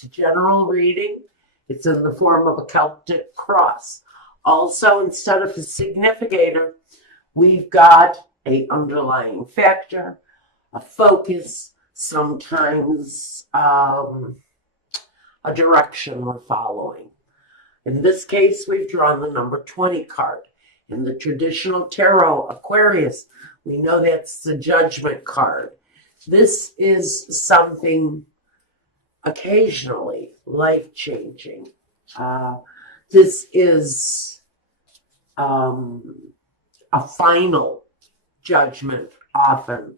It's a general reading. It's in the form of a Celtic cross. Also, instead of a significator, we've got an underlying factor, a focus, sometimes a direction we're following. In this case, we've drawn the number 20 card. In the traditional tarot, Aquarius, we know that's the judgment card. This is something occasionally life-changing. This is a final judgment often.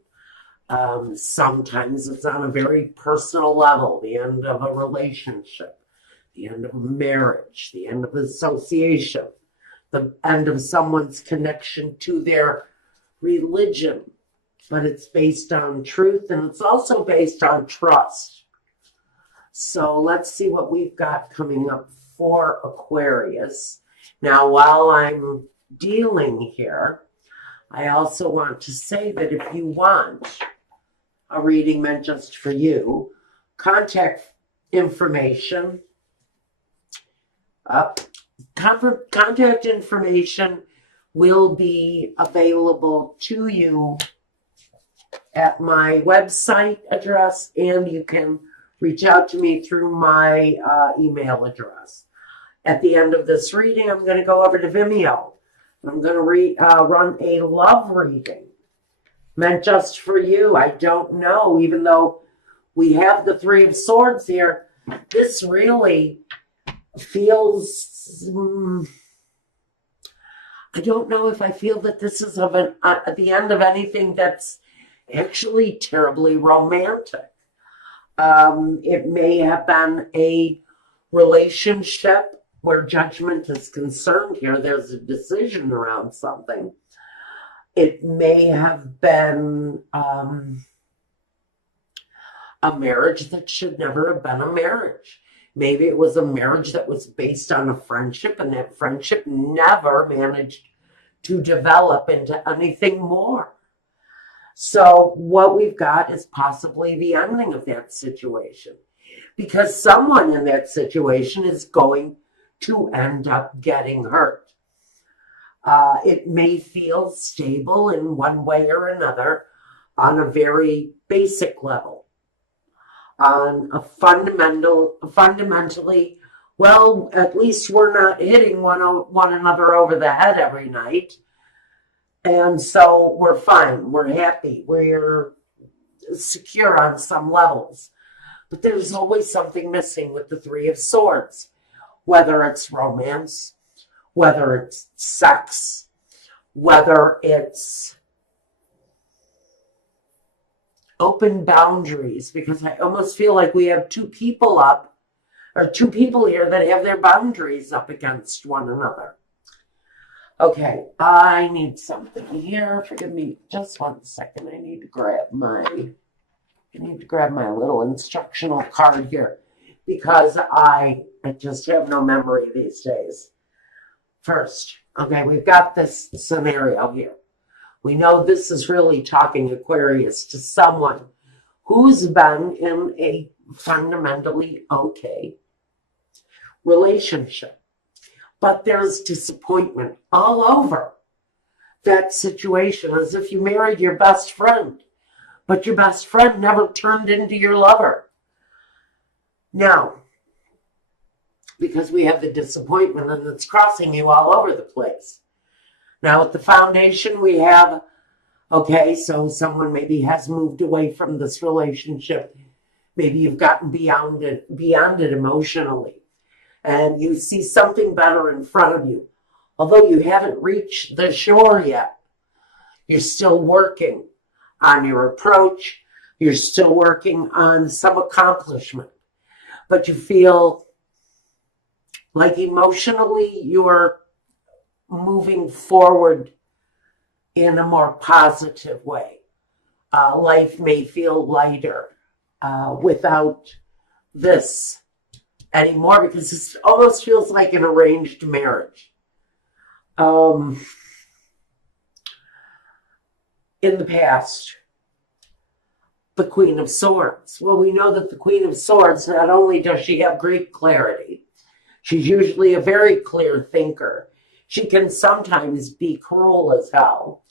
Sometimes it's on a very personal level, the end of a relationship, the end of a marriage, the end of association, the end of someone's connection to their religion. But it's based on truth, and it's also based on trust. So let's see what we've got coming up for Aquarius. Now, while I'm dealing here, I also want to say that if you want a reading meant just for you, contact information will be available to you at my website address, and you can reach out to me through my email address. At the end of this reading, I'm going to go over to Vimeo. I'm going to run a love reading meant just for you. I don't know, even though we have the Three of Swords here, this really feels, I don't know if I feel that this is at the end of anything that's actually terribly romantic. It may have been a relationship where judgment is concerned here. There's a decision around something. It may have been a marriage that should never have been a marriage. Maybe it was a marriage that was based on a friendship, and that friendship never managed to develop into anything more. So what we've got is possibly the ending of that situation, because someone in that situation is going to end up getting hurt. It may feel stable in one way or another on a very basic level, on a fundamentally, well, at least we're not hitting one another over the head every night. And so we're fine, we're happy, we're secure on some levels. But there's always something missing with the Three of Swords, whether it's romance, whether it's sex, whether it's open boundaries, because I almost feel like we have two people here that have their boundaries up against one another. Okay, I need something here. Forgive me just 1 second. I need to grab my little instructional card here, because I just have no memory these days. First, okay, we've got this scenario here. We know this is really talking Aquarius to someone who's been in a fundamentally okay relationship. But there's disappointment all over that situation, as if you married your best friend, but your best friend never turned into your lover. Now, because we have the disappointment and it's crossing you all over the place. Now at the foundation we have, okay, so someone maybe has moved away from this relationship. Maybe you've gotten beyond it emotionally. And you see something better in front of you. Although you haven't reached the shore yet, you're still working on your approach. You're still working on some accomplishment. But you feel like emotionally you're moving forward in a more positive way. Life may feel lighter without this anymore, because it almost feels like an arranged marriage. In the past, the Queen of Swords. Well, we know that the Queen of Swords, not only does she have great clarity, she's usually a very clear thinker. She can sometimes be cruel as hell.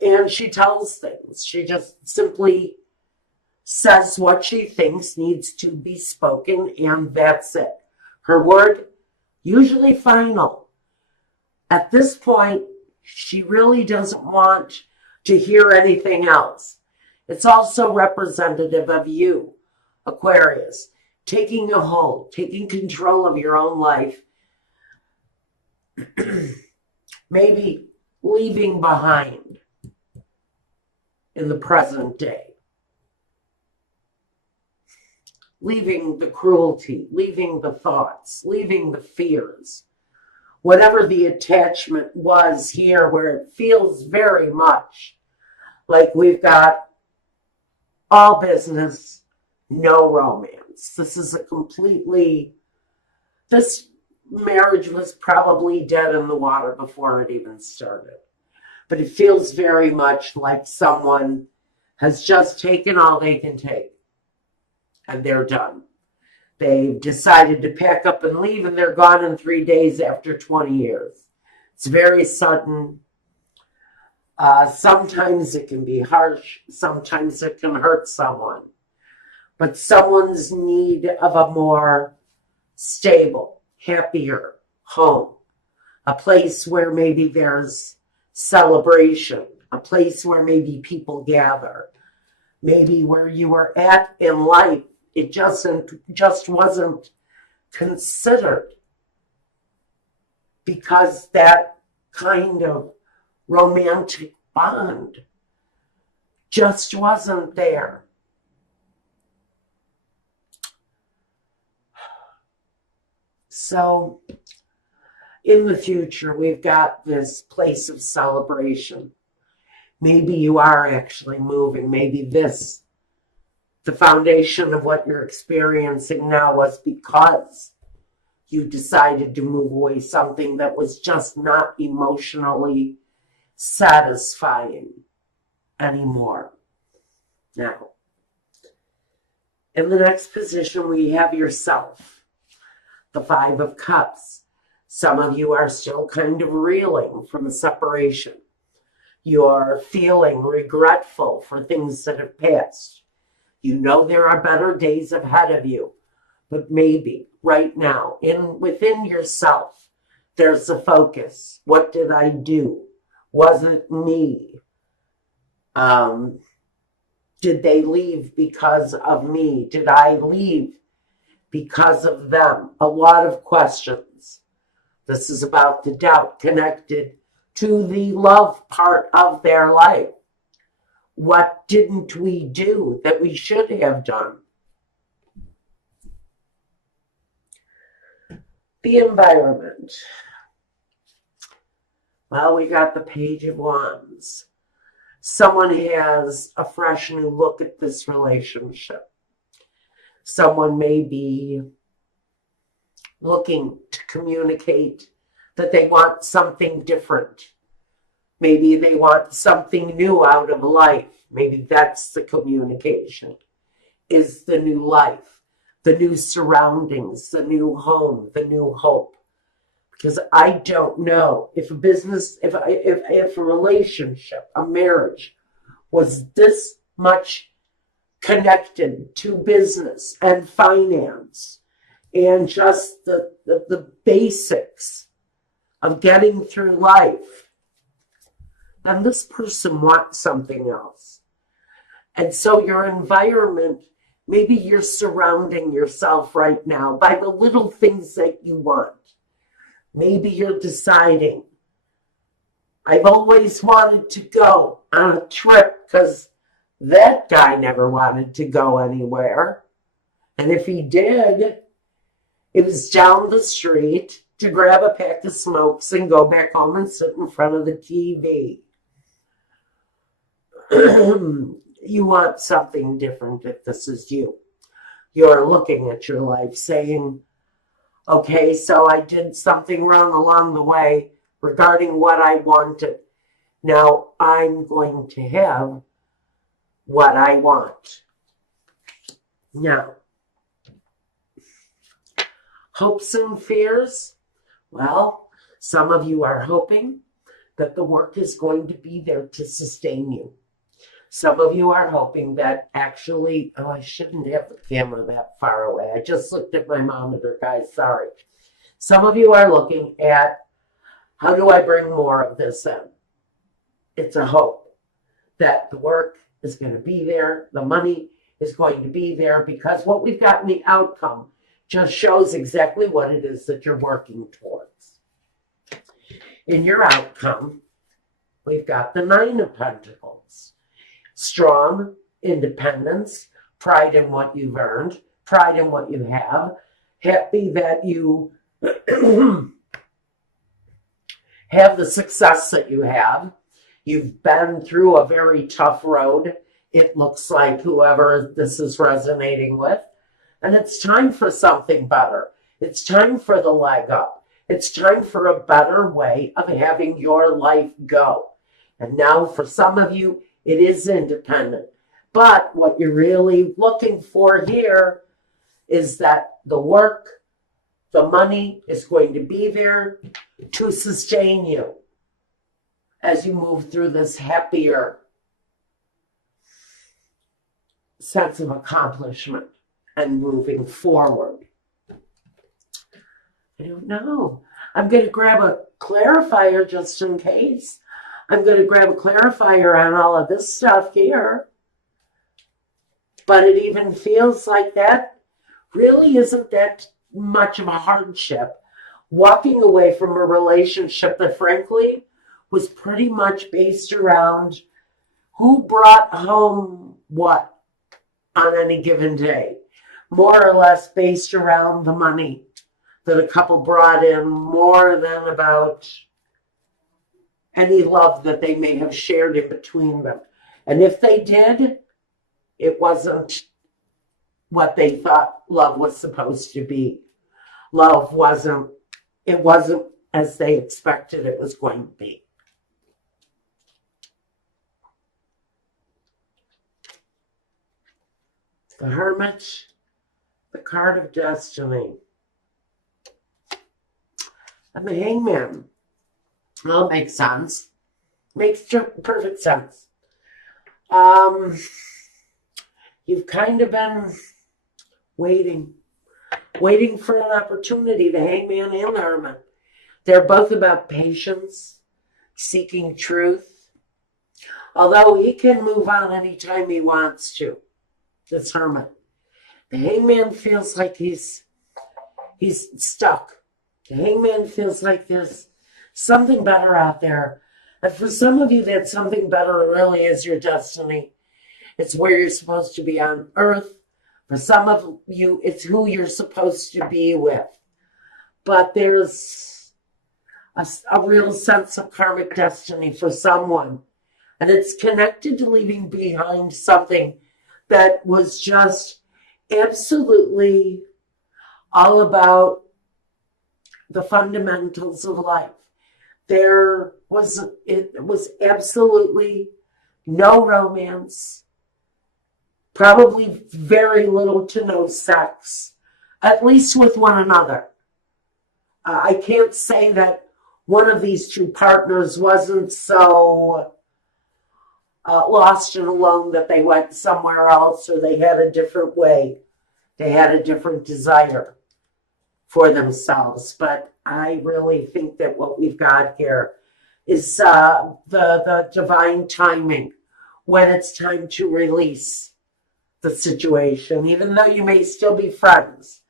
And she tells things. She just simply says what she thinks needs to be spoken, and that's it. Her word, usually final. At this point, she really doesn't want to hear anything else. It's also representative of you, Aquarius, taking a hold, taking control of your own life, maybe leaving behind in the present day, leaving the cruelty, leaving the thoughts, leaving the fears, whatever the attachment was here, where it feels very much like we've got all business, no romance. This is this marriage was probably dead in the water before it even started. But it feels very much like someone has just taken all they can take and they're done. They've decided to pack up and leave, and they're gone in 3 days after 20 years. It's very sudden. Sometimes it can be harsh. Sometimes it can hurt someone. But someone's need of a more stable, happier home, a place where maybe there's celebration, a place where maybe people gather, maybe where you were at in life, it just wasn't considered because that kind of romantic bond just wasn't there. So in the future, we've got this place of celebration. Maybe you are actually moving. Maybe the foundation of what you're experiencing now was because you decided to move away, something that was just not emotionally satisfying anymore. Now, in the next position, we have yourself, the Five of Cups. Some of you are still kind of reeling from a separation. You're feeling regretful for things that have passed. You know there are better days ahead of you, but maybe right now, within yourself, there's a focus. What did I do? Was it me? Did they leave because of me? Did I leave because of them? A lot of questions. This is about the doubt connected to the love part of their life. What didn't we do that we should have done? The environment. Well, we got the Page of Wands. Someone has a fresh new look at this relationship. Someone may be looking to communicate that they want something different. Maybe they want something new out of life. Maybe that's the communication, is the new life, the new surroundings, the new home, the new hope. Because I don't know if a business, if a relationship, a marriage was this much connected to business and finance and just the basics of getting through life, then this person wants something else. And so your environment, maybe you're surrounding yourself right now by the little things that you want. Maybe you're deciding, I've always wanted to go on a trip because that guy never wanted to go anywhere. And if he did, it was down the street to grab a pack of smokes and go back home and sit in front of the TV. You want something different if this is you. You're looking at your life saying, okay, so I did something wrong along the way regarding what I wanted. Now I'm going to have what I want. Now, hopes and fears. Well, some of you are hoping that the work is going to be there to sustain you. Some of you are hoping that actually, oh, I shouldn't have the camera that far away. I just looked at my monitor, guys, sorry. Some of you are looking at, how do I bring more of this in? It's a hope that the work is going to be there, the money is going to be there, because what we've got in the outcome just shows exactly what it is that you're working towards. In your outcome, we've got the Nine of Pentacles. Strong independence, pride in what you've earned, pride in what you have, happy that you have the success that you have. You've been through a very tough road. It looks like whoever this is resonating with. And it's time for something better. It's time for the leg up. It's time for a better way of having your life go. And now for some of you, it is independent. But what you're really looking for here is that the work, the money is going to be there to sustain you as you move through this happier sense of accomplishment and moving forward. I don't know. I'm going to grab a clarifier just in case. I'm going to grab a clarifier on all of this stuff here. But it even feels like that really isn't that much of a hardship. Walking away from a relationship that frankly was pretty much based around who brought home what on any given day. More or less based around the money that a couple brought in, more than about any love that they may have shared in between them. And if they did, it wasn't what they thought love was supposed to be. Love wasn't as they expected it was going to be. The Hermit, the card of destiny, and the Hangman. Well, it makes sense. Makes perfect sense. You've kind of been waiting for an opportunity, the Hangman and the Hermit. They're both about patience, seeking truth. Although he can move on anytime he wants to, this Hermit. The Hangman feels like he's stuck. The Hangman feels like there's something better out there. And for some of you, that something better really is your destiny. It's where you're supposed to be on earth. For some of you, it's who you're supposed to be with. But there's a real sense of karmic destiny for someone. And it's connected to leaving behind something that was just absolutely all about the fundamentals of life. It was absolutely no romance, probably very little to no sex, at least with one another. I can't say that one of these two partners wasn't so lost and alone that they went somewhere else, or they had a different way. They had a different desire for themselves. But I really think that what we've got here is the divine timing when it's time to release the situation, even though you may still be friends.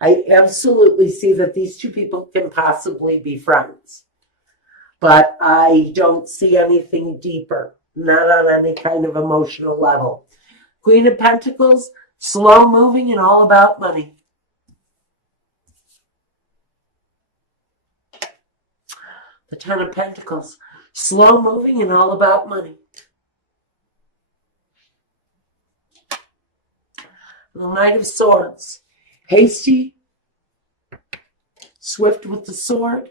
I absolutely see that these two people can possibly be friends, but I don't see anything deeper, not on any kind of emotional level. Queen of Pentacles, slow moving and all about money. The Ten of Pentacles, slow moving and all about money. The Knight of Swords, hasty, swift with the sword,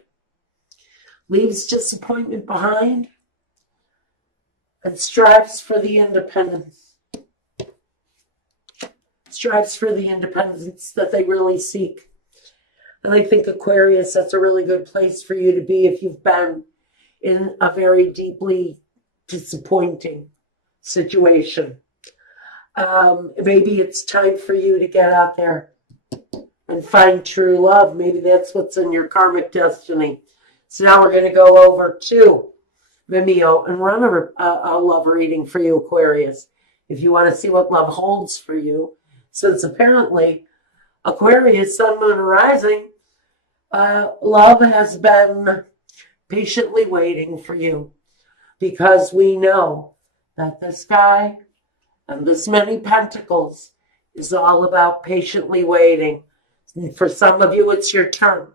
leaves disappointment behind, and strives for the independence. strives for the independence that they really seek. And I think Aquarius, that's a really good place for you to be if you've been in a very deeply disappointing situation. Maybe it's time for you to get out there and find true love. Maybe that's what's in your karmic destiny. So now we're going to go over to Vimeo and run a love reading for you, Aquarius, if you want to see what love holds for you. Since apparently Aquarius, Sun, Moon, and Rising, love has been patiently waiting for you, because we know that this guy and this many pentacles is all about patiently waiting. And for some of you, it's your turn.